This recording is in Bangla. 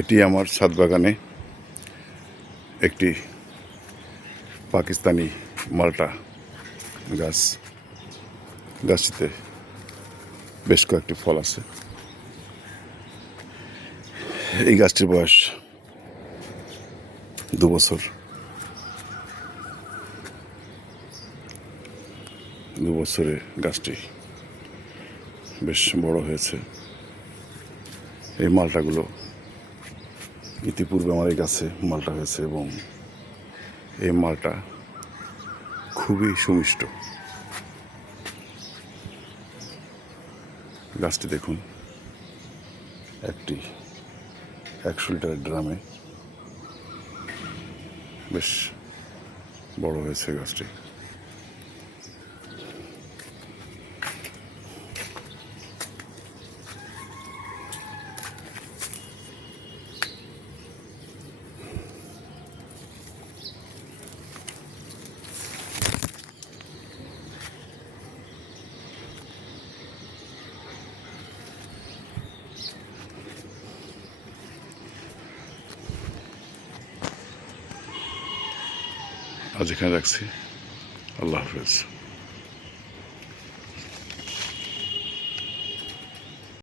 এটি আমার ছাদ বাগানে একটি পাকিস্তানি মাল্টা গাছ, গাছটিতে বেশ কয়েকটি ফল আছে। এই গাছটির বয়স দু বছর। দু বছরে গাছটি বেশ বড় হয়েছে। এই মালটাগুলো ইতিপূর্বে আমার এই গাছে মালটা হয়েছে এবং এই মালটা খুবই সুমিষ্ট। গাছটি দেখুন, একটি একশো লিটারের ড্রামে বেশ বড় হয়েছে গাছটি। আজ এখানে রাখছি। আল্লাহ হাফেজ।